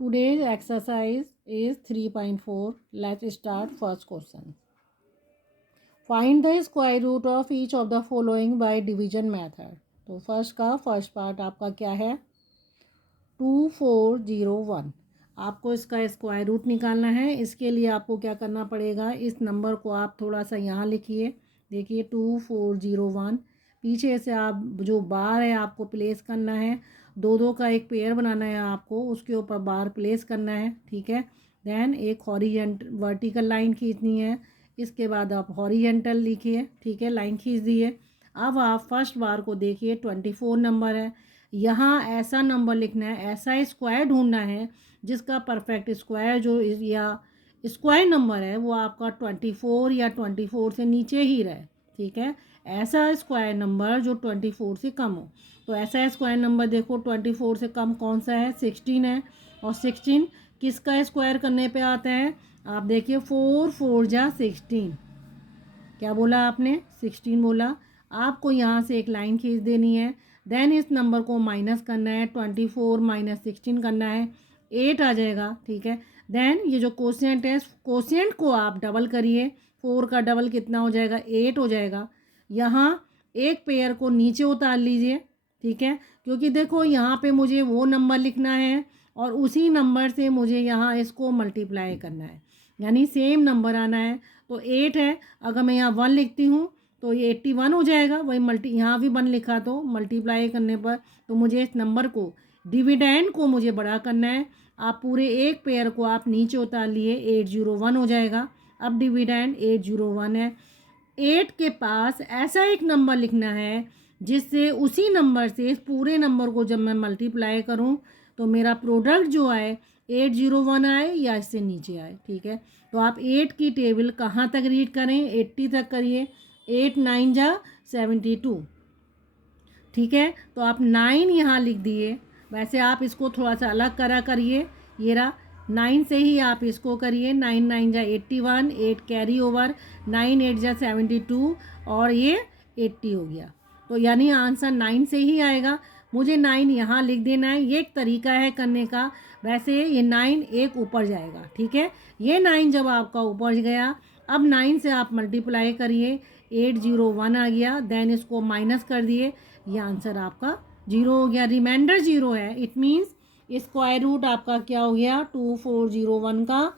Today's exercise is 3.4. Let's start first question. Find the square root of each of the following by division method. तो first part आपका क्या है 2401। आपको इसका square root निकालना है। इसके लिए आपको क्या करना पड़ेगा, इस नंबर को आप थोड़ा सा यहाँ लिखिए। देखिए 2401, पीछे से आप जो बार है आपको प्लेस करना है। दो दो का एक पेयर बनाना है आपको, उसके ऊपर बार प्लेस करना है। ठीक है, देन एक वर्टिकल लाइन खींचनी है। इसके बाद आप हॉरिजेंटल लिखिए। ठीक है, लाइन खींच दिए। अब आप फर्स्ट बार को देखिए 24 नंबर है। यहाँ ऐसा नंबर लिखना है, ऐसा स्क्वायर ढूंढना है जिसका परफेक्ट स्क्वायर जो या स्क्वायर नंबर है वो आपका 24 या 24 से नीचे ही रहे। ठीक है, ऐसा स्क्वायर नंबर जो 24 से कम हो। तो ऐसा स्क्वायर नंबर देखो 24 से कम कौन सा है, 16 है। और 16 किसका स्क्वायर करने पे आता है, आप देखिए 4 4 जा 16। क्या बोला आपने, 16 बोला। आपको यहाँ से एक लाइन खींच देनी है। देन इस नंबर को माइनस करना है, 24 माइनस 16 करना है, 8 आ जाएगा। ठीक है, देन ये जो कोशिएंट है, कोशिएंट को आप डबल करिए। 4 का डबल कितना हो जाएगा, 8 हो जाएगा। यहाँ एक पेयर को नीचे उतार लीजिए। ठीक है, क्योंकि देखो यहाँ पे मुझे वो नंबर लिखना है और उसी नंबर से मुझे यहाँ इसको मल्टीप्लाई करना है, यानी सेम नंबर आना है। तो 8 है, अगर मैं यहाँ 1 लिखती हूँ तो ये 81 हो जाएगा। वही यहाँ भी 1 लिखा तो मल्टीप्लाई करने पर तो मुझे इस नंबर को डिविडेंड को मुझे बड़ा करना है। आप पूरे एक पेयर को आप नीचे उतार लिए, 801 हो जाएगा। अब डिविडेंड 801 है। 8 के पास ऐसा एक नंबर लिखना है जिससे उसी नंबर से इस पूरे नंबर को जब मैं मल्टीप्लाई करूं तो मेरा प्रोडक्ट जो आए 801 आए या इससे नीचे आए। ठीक है, तो आप 8 की टेबल कहाँ तक रीड करें, 80 तक करिए। 8 9 जा 72। ठीक है, तो आप 9 यहाँ लिख दिए। वैसे आप इसको थोड़ा सा अलग करा करिए, ये रहा 9 से ही आप इसको करिए। 9 9 जा 81, 8 कैरी ओवर, 9 8 जा 72 और ये 80 हो गया। तो यानी आंसर 9 से ही आएगा। मुझे 9 यहाँ लिख देना है, ये एक तरीका है करने का। वैसे ये 9 एक ऊपर जाएगा। ठीक है, ये 9 जब आपका ऊपर गया, अब 9 से आप मल्टीप्लाई करिए, 801 आ गया। देन इसको माइनस कर दिए, ये आंसर आपका 0 हो गया। रिमाइंडर 0 है, इट मीन्स स्क्वायर रूट आपका क्या हो गया, 2401 का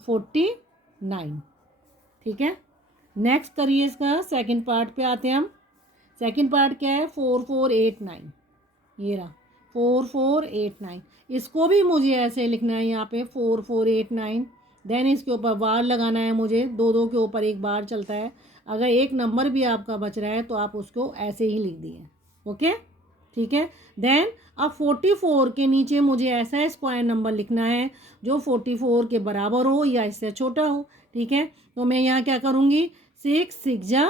49। ठीक है, नेक्स्ट करिए इसका सेकंड पार्ट पे आते हैं हम। सेकंड पार्ट क्या है, 4489। ये रहा 4489। इसको भी मुझे ऐसे लिखना है यहाँ पे 4489। देन इसके ऊपर बार लगाना है मुझे, दो दो के ऊपर एक बार चलता है। अगर एक नंबर भी आपका बच रहा है तो आप उसको ऐसे ही लिख दिए। ओके, ठीक है। देन अब 44 के नीचे मुझे ऐसा स्क्वायर नंबर लिखना है जो 44 के बराबर हो या इससे छोटा हो। ठीक है, तो मैं यहाँ क्या करूँगी, 6 6 जा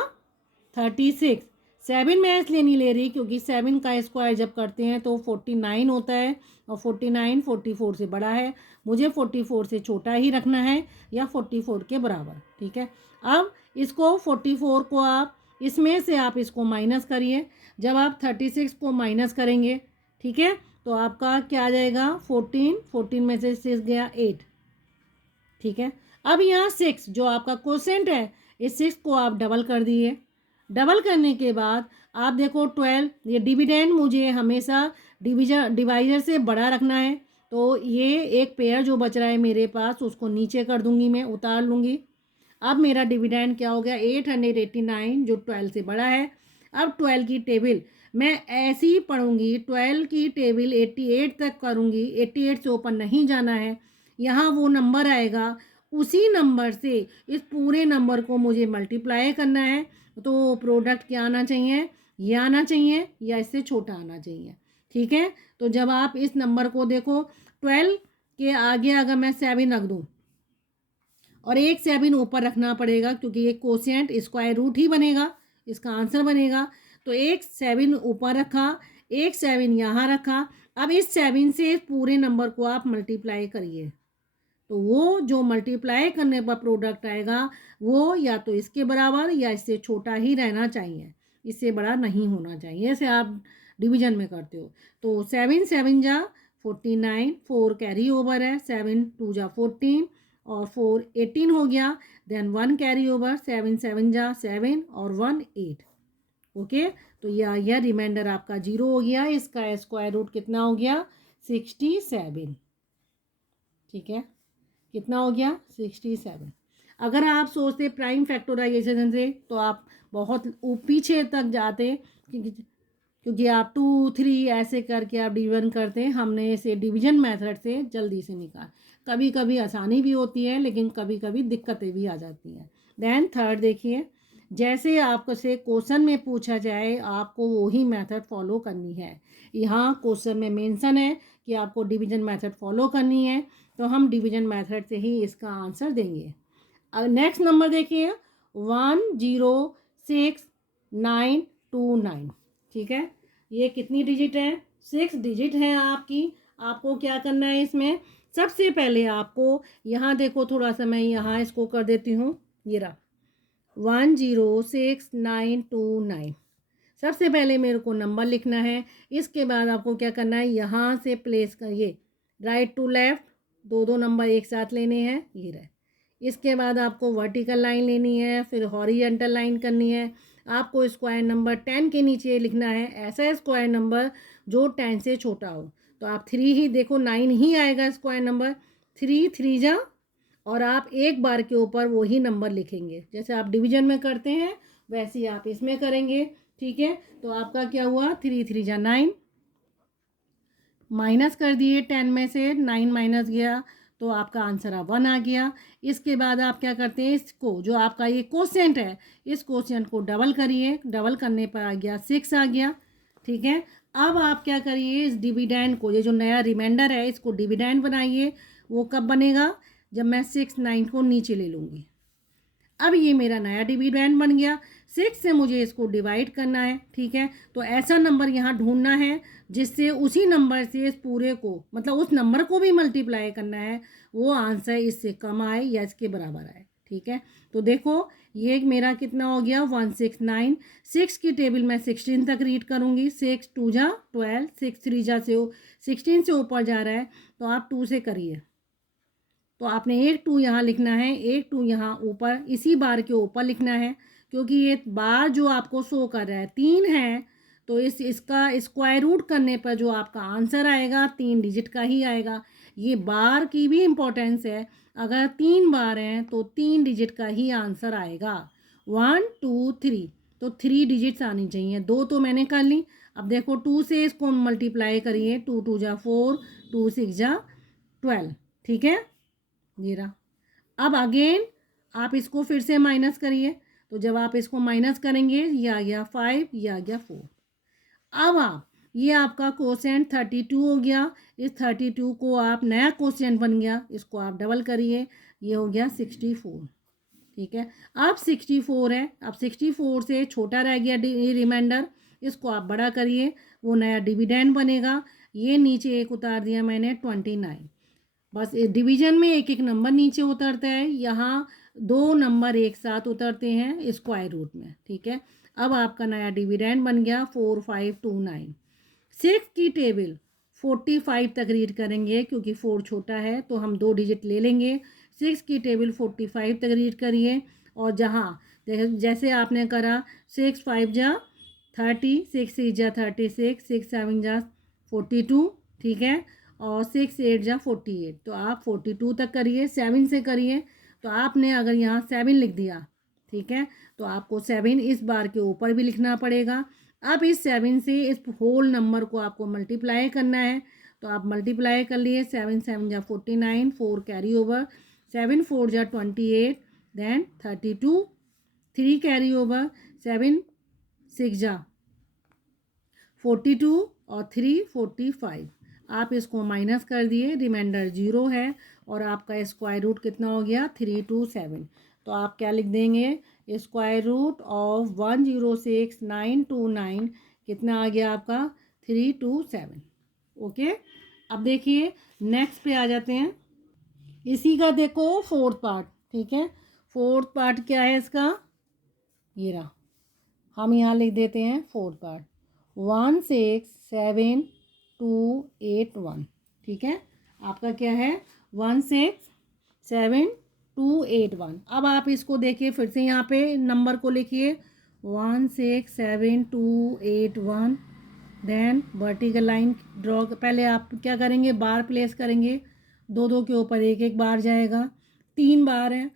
36। 7 मैं इसलिए नहीं ले रही क्योंकि 7 का स्क्वायर जब करते हैं तो 49 होता है और 49 44 से बड़ा है। मुझे 44 से छोटा ही रखना है या 44 के बराबर। ठीक है, अब इसको 44 को आप इसमें से आप इसको माइनस करिए। जब आप 36 को माइनस करेंगे, ठीक है, तो आपका क्या आ जाएगा, 14 में से 6 गया 8। ठीक है, अब यहाँ 6 जो आपका कोसेंट है, इस 6 को आप डबल कर दिए। डबल करने के बाद आप देखो 12, ये डिविडेंड मुझे हमेशा डिवाइजर से बड़ा रखना है। तो ये एक पेयर जो बच रहा है मेरे पास उसको नीचे कर दूंगी, मैं उतार लूँगी। अब मेरा डिविडेंड क्या हो गया, 889 जो 12 से बड़ा है। अब 12 की टेबल मैं ऐसी ही पढ़ूंगी, 12 की टेबल 88 तक करूँगी। 88 से ऊपर नहीं जाना है। यहाँ वो नंबर आएगा, उसी नंबर से इस पूरे नंबर को मुझे मल्टीप्लाई करना है। तो प्रोडक्ट क्या आना चाहिए, ये आना चाहिए या इससे छोटा आना चाहिए। ठीक है, तो जब आप इस नंबर को देखो, 12 के आगे अगर मैं 7 रख दूँ और एक 7 ऊपर रखना पड़ेगा क्योंकि ये कोशिएंट स्क्वायर रूट ही बनेगा, इसका आंसर बनेगा। तो एक 7 ऊपर रखा, एक 7 यहाँ रखा। अब इस 7 से इस पूरे नंबर को आप मल्टीप्लाई करिए, तो वो जो मल्टीप्लाई करने पर प्रोडक्ट आएगा वो या तो इसके बराबर या इससे छोटा ही रहना चाहिए, इससे बड़ा नहीं होना चाहिए। ऐसे आप डिवीजन में करते हो तो 7 7 जा 49, 4 कैरी ओवर है, 7 2 जा 14 और 4 18 हो गया। देन 1 कैरी ओवर, 7 7 जा 7 और 1 8। ओके, तो यह रिमाइंडर आपका 0 हो गया। इसका स्क्वायर रूट कितना हो गया? 67। ठीक है, कितना हो गया? 67। अगर आप सोचते प्राइम फैक्टराइजेशन से तो आप बहुत पीछे तक जाते, क्योंकि आप 2 3 ऐसे करके आप डिवीजन करते हैं। हमने इसे डिवीजन मेथड से जल्दी से निकाल। कभी कभी आसानी भी होती है, लेकिन कभी कभी दिक्कतें भी आ जाती हैं। देन थर्ड देखिए, जैसे आपको से क्वेश्चन में पूछा जाए आपको वही मेथड फॉलो करनी है। यहाँ क्वेश्चन में मेंशन है कि आपको डिवीजन मेथड फॉलो करनी है, तो हम डिवीजन मेथड से ही इसका आंसर देंगे। अब नेक्स्ट नंबर देखिए, 106,929। ठीक है, ये कितनी डिजिट है? 6 डिजिट है आपकी। आपको क्या करना है इसमें? सबसे पहले आपको यहाँ देखो, थोड़ा सा मैं यहाँ इसको कर देती हूँ, ये रहा 106,929। सबसे पहले मेरे को नंबर लिखना है। इसके बाद आपको क्या करना है, यहाँ से प्लेस करिए राइट टू लेफ्ट, दो दो नंबर एक साथ लेने हैं, ये रहे। इसके बाद आपको वर्टिकल लाइन लेनी है, फिर हॉरिजॉन्टल लाइन करनी है। आपको स्क्वायर नंबर 10 के नीचे लिखना है, ऐसा स्क्वायर नंबर जो 10 से छोटा हो। तो आप 3 ही देखो, 9 ही आएगा स्क्वायर नंबर। 3 3 जा, और आप एक बार के ऊपर वही नंबर लिखेंगे। जैसे आप डिवीजन में करते हैं वैसे ही आप इसमें करेंगे। ठीक है, तो आपका क्या हुआ? 3 3 जा 9, माइनस कर दिए 10 में से 9 माइनस गया, तो आपका आंसर अब 1 आ गया। इसके बाद आप क्या करते हैं, इसको जो आपका ये कोशेंट है, इस कोशेंट को डबल करिए। डबल करने पर आ गया 6 आ गया। ठीक है, अब आप क्या करिए, इस डिविडेंड को, ये जो नया रिमाइंडर है इसको डिविडेंड बनाइए। वो कब बनेगा? जब मैं 6 9 को नीचे ले लूँगी। अब ये मेरा नया डिविडेंड बन गया। 6 से मुझे इसको डिवाइड करना है। ठीक है, तो ऐसा नंबर यहाँ ढूंढना है जिससे उसी नंबर से इस पूरे को, मतलब उस नंबर को भी मल्टीप्लाई करना है, वो आंसर इससे कम आए या इसके बराबर आए। ठीक है, तो देखो ये मेरा कितना हो गया? 169। 6 की टेबल मैं 16 तक रीड करूँगी। 6 2 जा 12, 6 3 जा से 16 से ऊपर जा रहा है, तो आप 2 से करिए। तो आपने 1 2 यहाँ लिखना है, 1 2 यहाँ ऊपर इसी बार के ऊपर लिखना है, क्योंकि ये बार जो आपको शो कर रहा है 3 है, तो इसका स्क्वायर रूट करने पर जो आपका आंसर आएगा 3 डिजिट का ही आएगा। ये बार की भी इम्पोर्टेंस है, अगर 3 बार हैं तो 3 डिजिट का ही आंसर आएगा। 1 2 3, तो 3 डिजिट्स आनी चाहिए। 2 तो मैंने कर ली। अब देखो 2 से इसको मल्टीप्लाई करिए, 2 2 जा 4, 2 6 जा 12। ठीक है, ये रहा। अब अगेन आप इसको फिर से माइनस करिए, तो जब आप इसको माइनस करेंगे ये आ गया 5, ये आ गया 4। अब आप ये आपका कोसेंट 32 हो गया। इस 32 को आप नया कोसेंट बन गया, इसको आप डबल करिए, ये हो गया 64। ठीक है, अब 64 है। अब 64 से छोटा रह गया रिमाइंडर, इसको आप बड़ा करिए, वो नया डिविडेंड बनेगा। ये नीचे एक उतार दिया मैंने 29। बस डिवीजन में एक एक नंबर नीचे उतरता है, यहाँ 2 नंबर एक साथ उतरते हैं स्क्वायर रूट में। ठीक है, अब आपका नया डिविडेंड बन गया 4529। 6 की टेबल 45 तक रीड करेंगे, क्योंकि 4 छोटा है तो हम 2 डिजिट ले लेंगे। 6 की टेबल 45 तक रीड करिए, और जहाँ जैसे आपने करा 6 5 जा 30, 6 6 जा 36, 6 7 जा 42। ठीक है, और 6 8 जा 48, तो आप 42 तक करिए। 7 से करिए, तो आपने अगर यहाँ 7 लिख दिया, ठीक है, तो आपको 7 इस बार के ऊपर भी लिखना पड़ेगा। अब इस 7 से इस होल नंबर को आपको मल्टीप्लाई करना है, तो आप मल्टीप्लाई कर लिए। 7 7 जा 49, 4 कैरी ओवर, 7 4 जा 28, देन 32, 3 कैरी ओवर, 7 6 जा 42 और 3 45। आप इसको माइनस कर दिए, रिमाइंडर 0 है, और आपका स्क्वायर रूट कितना हो गया? 327। तो आप क्या लिख देंगे? स्क्वायर रूट ऑफ 106,929 कितना आ गया आपका? 327। ओके, अब देखिए नेक्स्ट पे आ जाते हैं। इसी का देखो फोर्थ पार्ट। ठीक है, फोर्थ पार्ट क्या है इसका? ये रहा, हम यहाँ लिख देते हैं फोर्थ पार्ट। 167,281। ठीक है, आपका क्या है 167281। अब आप इसको देखिए फिर से, यहाँ पे नंबर को लिखिए 167281। देन वर्टिकल लाइन ड्रॉ, पहले आप क्या करेंगे, बार प्लेस करेंगे, दो दो के ऊपर एक एक बार जाएगा, 3 बार है।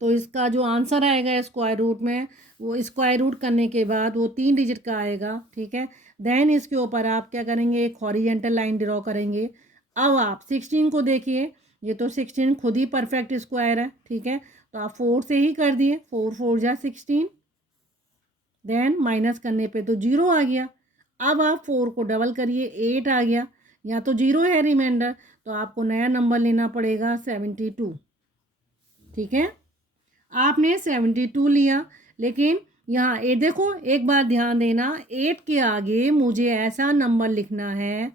तो इसका जो आंसर आएगा स्क्वायर रूट में, वो स्क्वायर रूट करने के बाद वो 3 डिजिट का आएगा। ठीक है, देन इसके ऊपर आप क्या करेंगे, एक हॉरिजेंटल लाइन ड्रॉ करेंगे। अब आप 16 को देखिए, ये तो 16 खुद ही परफेक्ट स्क्वायर है। ठीक है, तो आप 4 से ही कर दिए, 4 4 जा 16, देन माइनस करने पे तो 0 आ गया। अब आप 4 को डबल करिए, 8 आ गया। यहाँ तो 0 है रिमाइंडर, तो आपको नया नंबर लेना पड़ेगा 72। ठीक है, आपने 72 लिया, लेकिन यहाँ 8 देखो, एक बार ध्यान देना, 8 के आगे मुझे ऐसा नंबर लिखना है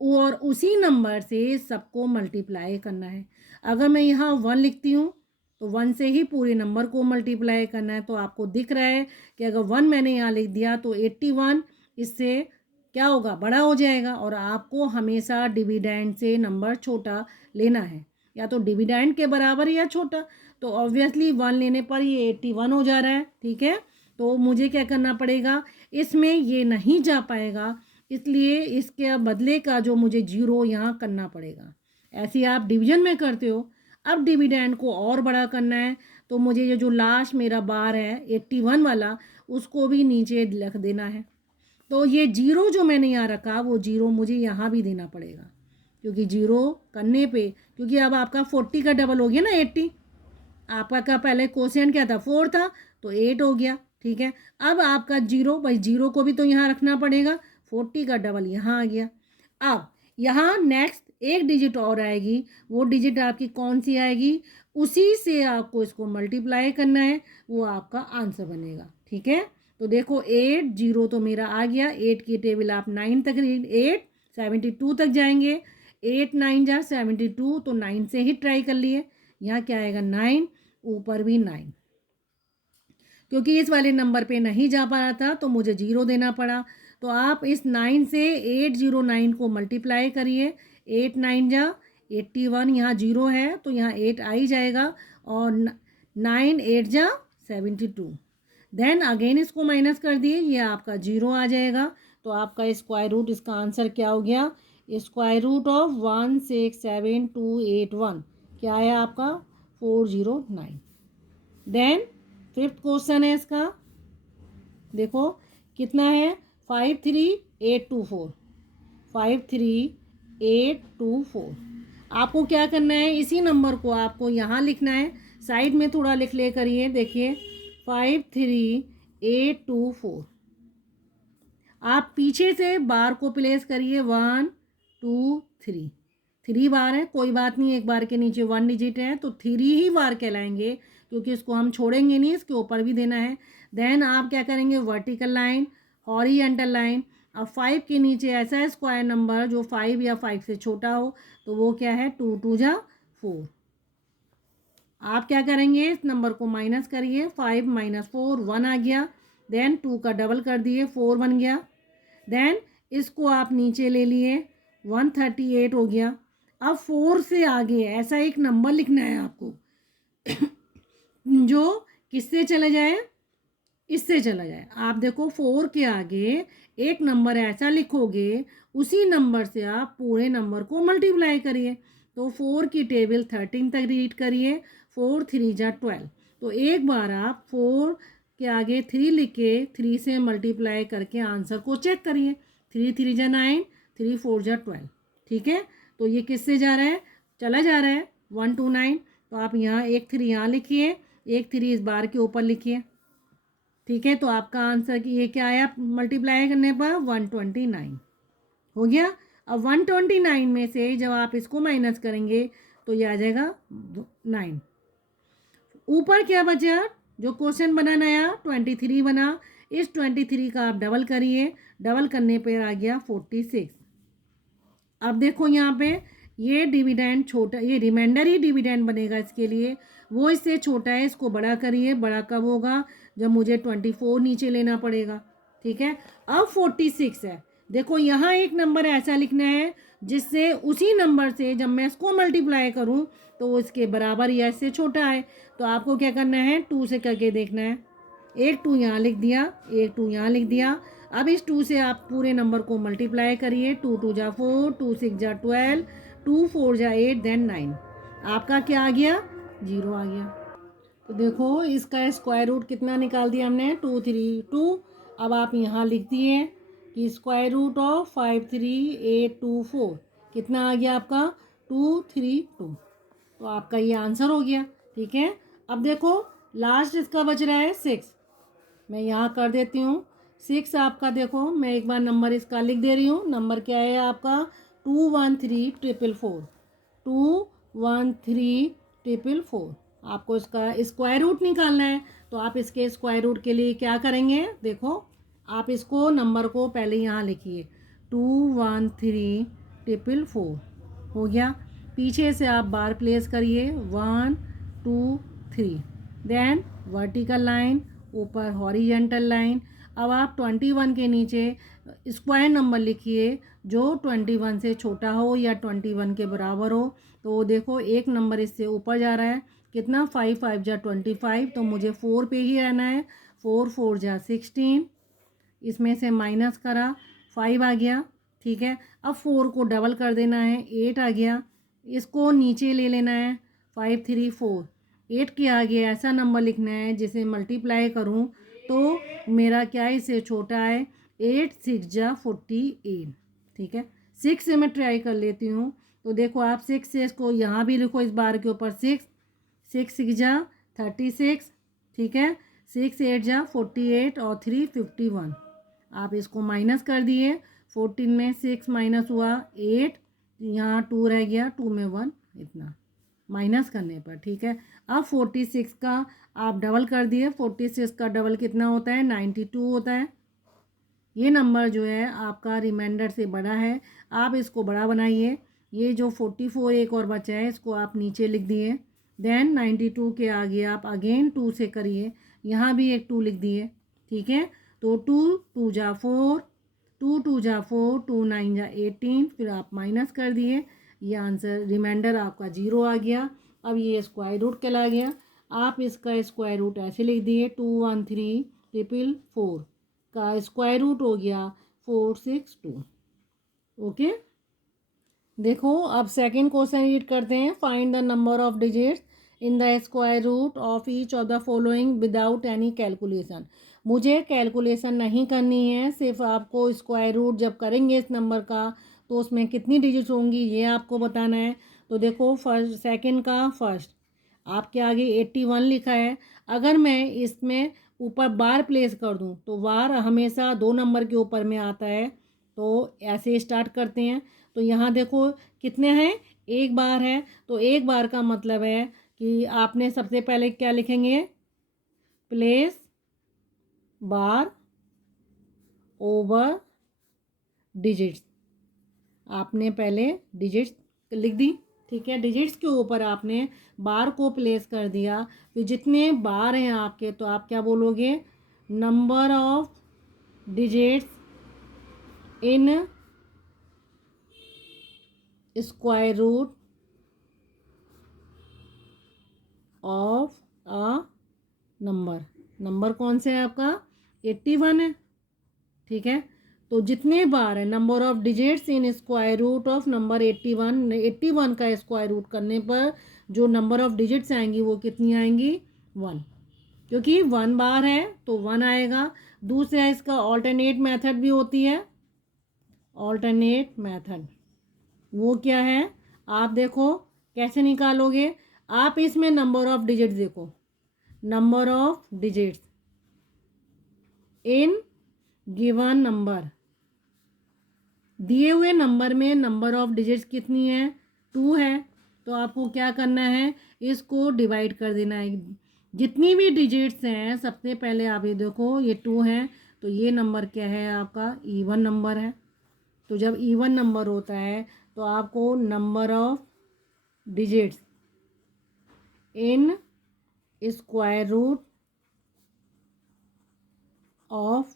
और उसी नंबर से सबको मल्टीप्लाई करना है। अगर मैं यहाँ 1 लिखती हूँ तो 1 से ही पूरे नंबर को मल्टीप्लाई करना है। तो आपको दिख रहा है कि अगर 1 मैंने यहाँ लिख दिया तो 81 इससे क्या होगा, बड़ा हो जाएगा। और आपको हमेशा डिविडेंड से नंबर छोटा लेना है, या तो डिविडेंड के बराबर या छोटा। तो ऑब्वियसली 1 लेने पर ये 81 हो जा रहा है। ठीक है, तो मुझे क्या करना पड़ेगा, इसमें ये नहीं जा पाएगा, इसलिए इसके बदले का जो मुझे 0 यहाँ करना पड़ेगा। ऐसे आप डिवीजन में करते हो। अब डिविडेंड को और बड़ा करना है, तो मुझे ये जो लास्ट मेरा बार है 81 वाला, उसको भी नीचे लिख देना है। तो ये 0 जो मैंने यहाँ रखा, वो 0 मुझे यहाँ भी देना पड़ेगा, क्योंकि 0 करने पे, क्योंकि अब आपका 40 का डबल हो गया ना 80। आपका का पहले क्वोशिएंट क्या था, 4 था, तो 8 हो गया। ठीक है, अब आपका 0, भाई 0 को भी तो यहाँ रखना पड़ेगा, 40 का डबल यहाँ आ गया। अब यहाँ नेक्स्ट एक डिजिट और आएगी, वो डिजिट आपकी कौन सी आएगी, उसी से आपको इसको मल्टीप्लाई करना है, वो आपका आंसर बनेगा। ठीक है, तो देखो 8 0 तो मेरा आ गया। 8 की टेबल आप 9 तक, 8 72 तक जाएंगे। 8 9 जा 72, तो 9 से ही ट्राई कर लिए। यहाँ क्या आएगा 9, ऊपर भी 9, क्योंकि इस वाले नंबर पे नहीं जा पा रहा था तो मुझे 0 देना पड़ा। तो आप इस 9 से 809 को मल्टीप्लाई करिए। 8 9 जा 81, यहाँ 0 है तो यहाँ 8 आ ही जाएगा, और 9 8 जा 72। देन अगेन इसको माइनस कर दिए, ये आपका 0 आ जाएगा। तो आपका स्क्वायर रूट, इसका आंसर क्या हो गया, स्क्वायर रूट ऑफ 167281 क्या है आपका 409। देन 5th क्वेश्चन है इसका, देखो कितना है 53824, 53824। आपको क्या करना है, इसी नंबर को आपको यहाँ लिखना है, साइड में थोड़ा लिख ले करिए। देखिए 53824, आप पीछे से बार को प्लेस करिए, 1 2 3, 3 बार है, कोई बात नहीं, एक बार के नीचे 1 डिजिट है तो 3 ही बार कहलाएंगे, क्योंकि इसको हम छोड़ेंगे नहीं, इसके ऊपर भी देना है। देन आप क्या करेंगे, वर्टिकल लाइन, हॉरिजेंटल लाइन। अब 5 के नीचे ऐसा स्क्वायर नंबर जो 5 या 5 से छोटा हो, तो वो क्या है 2 2 जा 4। आप क्या करेंगे, इस नंबर को माइनस करिए, 5 - 4 1 आ गया। देन 2 का डबल कर दिए, 4 बन गया। देन इसको आप नीचे ले लिए, 138 हो गया। अब 4 से आगे ऐसा एक नंबर लिखना है आपको जो किससे चला जाए, इससे चला जाए। आप देखो 4 के आगे एक नंबर ऐसा लिखोगे, उसी नंबर से आप पूरे नंबर को मल्टीप्लाई करिए। तो 4 की टेबल 13 तक रीड करिए, 4 3 जा 12। तो एक बार आप 4 के आगे 3 लिख के 3 से मल्टीप्लाई करके आंसर को चेक करिए। 3 3 जा 9, 3 4 जा 12। ठीक है, तो ये किससे जा रहा है, चला जा रहा है 129। तो आप यहाँ एक 3 यहाँ लिखिए, एक 3 इस बार के ऊपर लिखिए। ठीक है, तो आपका आंसर की ये क्या आया, मल्टीप्लाई करने पर 129 हो गया। अब 129 में से जब आप इसको माइनस करेंगे तो ये आ जाएगा 9। ऊपर क्या बचा, जो क्वेश्चन बना नया 23 बना, इस 23 का आप डबल करिए, डबल करने पर आ गया 46। अब देखो यहाँ पे ये डिविडेंड छोटा, ये रिमाइंडर ही डिविडेंड बनेगा इसके लिए, वो इससे छोटा है, इसको बड़ा करिए। बड़ा कब होगा, जब मुझे 24 नीचे लेना पड़ेगा। ठीक है, अब 46 है, देखो यहाँ एक नंबर ऐसा लिखना है जिससे उसी नंबर से जब मैं इसको मल्टीप्लाई करूँ तो वो इसके बराबर या इससे छोटा है। तो आपको क्या करना है, 2 से करके देखना है। एक 2 यहाँ लिख दिया, एक 2 यहाँ लिख दिया। अब इस 2 से आप पूरे नंबर को मल्टीप्लाई करिए। 2 2 जा 4, 2 6 जा 12, 2 4 जा 8, देन 9। आपका क्या आ गया, 0 आ गया। तो देखो इसका स्क्वायर रूट कितना निकाल दिया हमने, 2 3 2। अब आप यहाँ लिख दिए कि स्क्वायर रूट ऑफ 5 3 8 2 4 कितना आ गया आपका, 2 3 2। तो आपका ये आंसर हो गया। ठीक है, अब देखो लास्ट इसका बच रहा है 6। मैं यहाँ कर देती हूँ 6। आपका देखो मैं एक बार नंबर इसका लिख दे रही हूँ। नंबर क्या है आपका, 2 1 3 4 4 2 1 3 4 4। आपको इसका स्क्वायर रूट निकालना है। तो आप इसके स्क्वायर रूट के लिए क्या करेंगे, देखो आप इसको नंबर को पहले यहाँ लिखिए, 2 1 3 4 4 हो गया। पीछे से आप बार प्लेस करिए, 1 2 3, देन वर्टिकल लाइन, ऊपर हॉरिजेंटल लाइन। अब आप 21 के नीचे स्क्वायर नंबर लिखिए जो 21 से छोटा हो या 21 के बराबर हो। तो देखो एक नंबर इससे ऊपर जा रहा है, कितना, 5 5 जा 25। तो मुझे 4 पे ही रहना है। 4 4 जा 16, इसमें से माइनस करा, 5 आ गया। ठीक है, अब 4 को डबल कर देना है, 8 आ गया। इसको नीचे ले लेना है, 5 3 4, 8 के आगे ऐसा नंबर लिखना है जिसे मल्टीप्लाई करूं तो मेरा क्या इससे छोटा है, 8 6 जा 48। ठीक है, 6 से मैं ट्राई कर लेती हूँ। तो देखो आप 6 से इसको यहाँ भी लिखो, इस बार के ऊपर 6 6 6 जा 36। ठीक है, 6 8 जा 48 और 3 51। आप इसको माइनस कर दिए, 14 में 6 माइनस हुआ 8, यहाँ 2 रह गया, 2 में 1, इतना माइनस करने पर। ठीक है, अब 46 का आप डबल कर दिए। 46 का डबल कितना होता है, 92 होता है। ये नंबर जो है आपका रिमाइंडर से बड़ा है, आप इसको बड़ा बनाइए। ये जो 44 एक और बचा है इसको आप नीचे लिख दिए। देन 92 के आगे आप अगेन 2 से करिए, यहाँ भी एक 2 लिख दिए। ठीक है, तो 2 2 जा 4, 2 2 जा 4, 2 9 जा 18, फिर आप माइनस कर दिए। ये आंसर रिमाइंडर आपका 0 आ गया। अब ये स्क्वायर रूट कहला गया। आप इसका स्क्वायर रूट ऐसे लिख दिए, 2 1 3 4 का स्क्वायर रूट हो गया 462। ओके, देखो अब सेकंड क्वेश्चन रीड करते हैं। Find the number of digits in the square root of each of the following without any calculation. मुझे कैलकुलेशन नहीं करनी है, सिर्फ आपको स्क्वायर रूट जब करेंगे इस नंबर का तो उसमें कितनी डिजिट्स होंगी ये आपको बताना है। तो देखो फर्स्ट सेकंड का फर्स्ट आपके आगे 81 लिखा है। अगर मैं इसमें ऊपर बार प्लेस कर दूं तो बार हमेशा 2 नंबर के ऊपर में आता है। तो ऐसे स्टार्ट करते हैं। तो यहाँ देखो कितने हैं, एक बार है। तो एक बार का मतलब है कि आपने सबसे पहले क्या लिखेंगे, प्लेस बार ओवर डिजिट्स। आपने पहले डिजिट्स लिख दी। ठीक है, डिजिट्स के ऊपर आपने बार को प्लेस कर दिया। फिर जितने बार हैं आपके तो आप क्या बोलोगे, number of digits in square root of a number. Number कौन से है आपका, 81 है। ठीक है, तो जितने बार है number of digits in square root of number 81, 81 का स्क्वायर रूट करने पर जो नंबर ऑफ डिजिट्स आएंगी वो कितनी आएंगी, 1। क्योंकि 1 बार है तो 1 आएगा। दूसरा इसका ऑल्टरनेट मेथड भी होती है। ऑल्टरनेट मेथड वो क्या है, आप देखो कैसे निकालोगे। आप इसमें नंबर ऑफ डिजिट्स देखो, number of digits in given number, दिए हुए नंबर में नंबर ऑफ डिजिट्स कितनी है, 2 है। तो आपको क्या करना है, इसको डिवाइड कर देना है। जितनी भी डिजिट्स हैं सबसे पहले आप ये देखो, ये 2 हैं तो ये नंबर क्या है आपका, इवन नंबर है। तो जब इवन नंबर होता है तो आपको number of digits in square root of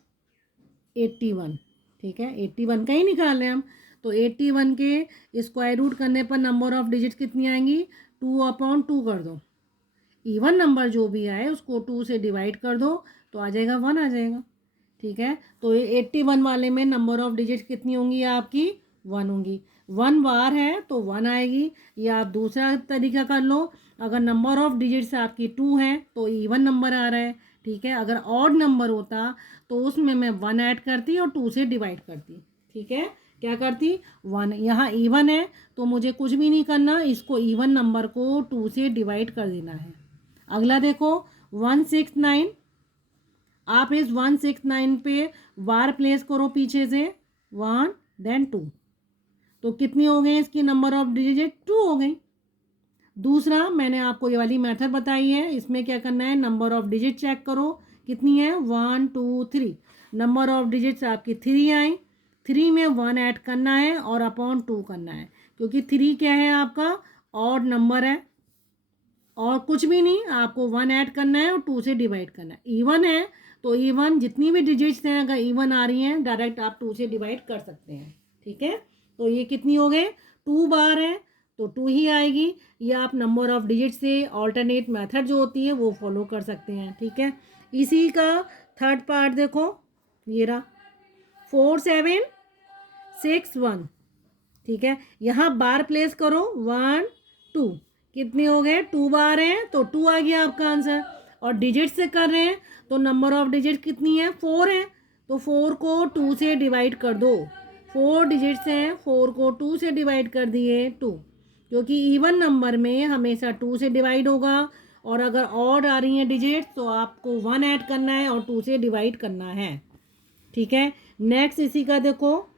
81 ठीक है, 81 का ही निकाल रहे हैं हम। तो 81 के स्क्वायर रूट करने पर नंबर ऑफ डिजिट कितनी आएंगी, 2/2 कर दो। इवन नंबर जो भी आए उसको 2 से डिवाइड कर दो तो आ जाएगा 1 आ जाएगा। ठीक है, तो ये 81 वाले में नंबर ऑफ डिजिट कितनी होंगी आपकी, 1 होंगी। 1 बार है तो 1 आएगी। या आप दूसरा तरीका कर लो, अगर नंबर ऑफ डिजिट्स आपकी 2 है तो इवन नंबर आ रहा है। ठीक है, अगर ऑड नंबर होता तो उसमें मैं 1 ऐड करती और 2 से डिवाइड करती। ठीक है, क्या करती, 1। यहाँ इवन है तो मुझे कुछ भी नहीं करना, इसको इवन नंबर को 2 से डिवाइड कर देना है। अगला देखो 169, आप इस 169 पे बार प्लेस करो पीछे से, 1 देन 2, तो कितनी हो गई इसकी नंबर ऑफ डिजिट, 2 हो गई। दूसरा मैंने आपको ये वाली मेथड बताई है, इसमें क्या करना है, नंबर ऑफ डिजिट चेक करो कितनी है, 1 2 3। नंबर ऑफ डिजिट्स आपकी 3 आई, 3 में 1 ऐड करना है और अपॉन 2 करना है, क्योंकि 3 क्या है आपका ऑड नंबर है और कुछ भी नहीं, आपको 1 ऐड करना है और 2 से डिवाइड करना है। इवन है तो इवन जितनी भी डिजिट्स हैं अगर इवन आ रही हैं डायरेक्ट आप 2 से डिवाइड कर सकते हैं। ठीक है, तो ये कितनी हो गए, 2 बार है तो 2 ही आएगी। या आप नंबर ऑफ डिजिट से ऑल्टरनेट मेथड जो होती है वो फॉलो कर सकते हैं। ठीक है, इसी का थर्ड पार्ट देखो, ये रहा 4761। ठीक है, यहाँ बार प्लेस करो 1 2, कितने हो गए, 2 बार हैं तो 2 आ गया आपका आंसर। और डिजिट से कर रहे हैं तो नंबर ऑफ डिजिट कितनी है, 4 है, तो 4 को 2 से डिवाइड कर दो। 4 डिजिट्स हैं, 4 को 2 से डिवाइड कर दिए 2, क्योंकि इवन नंबर में हमेशा 2 से डिवाइड होगा। और अगर ऑड आ रही हैं डिजिट्स तो आपको 1 ऐड करना है और 2 से डिवाइड करना है। ठीक है, नेक्स्ट इसी का देखो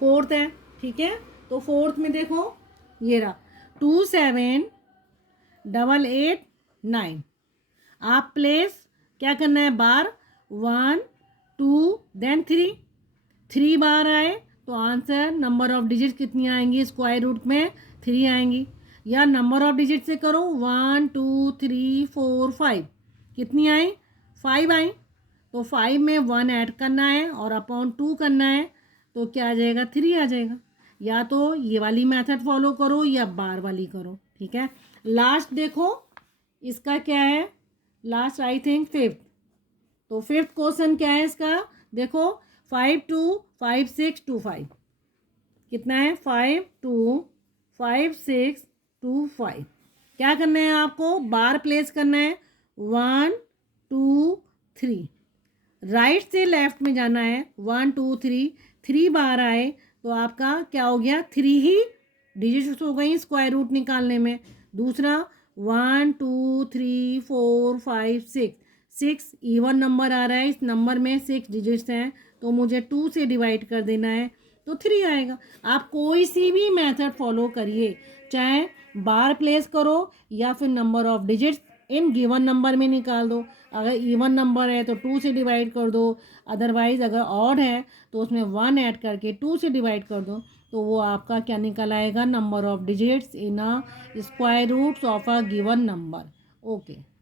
फोर्थ है। ठीक है, तो फोर्थ में देखो ये रहा 27889। आप प्लेस क्या करना है, बार 1 2 देन 3, 3 बार आए तो आंसर नंबर ऑफ डिजिट कितनी आएंगी, स्क्वायर रूट में 3 आएंगी। या नंबर ऑफ डिजिट से करो 1 2 3 4 5, कितनी आई, 5 आई, तो 5 में 1 ऐड करना है और अपॉन 2 करना है तो क्या आ जाएगा, 3 आ जाएगा। या तो ये वाली मेथड फॉलो करो या बार वाली करो। ठीक है, लास्ट देखो इसका क्या है, लास्ट आई थिंक फिफ्थ। तो फिफ्थ क्वेश्चन क्या है इसका, देखो 5 2 5 6 2 5, कितना है, 5 2 5 6 2 5। क्या करना है आपको, बार प्लेस करना है 1 2 3, राइट से लेफ्ट में जाना है 1 2 3, 3 बार आए तो आपका क्या हो गया, 3 ही डिजिट्स हो गई स्क्वायर रूट निकालने में। दूसरा 1 2 3 4 5 6, 6 इवन नंबर आ रहा है, इस नंबर में 6 डिजिट्स हैं तो मुझे 2 से डिवाइड कर देना है तो 3 आएगा। आप कोई सी भी मेथड फॉलो करिए, चाहे बार प्लेस करो या फिर number of digits in given number में निकाल दो। अगर इवन नंबर है तो 2 से डिवाइड कर दो, अदरवाइज़ अगर ऑड है तो उसमें 1 ऐड करके 2 से डिवाइड कर दो, तो वो आपका क्या निकल आएगा, number of digits in a square roots of a given number. Okay.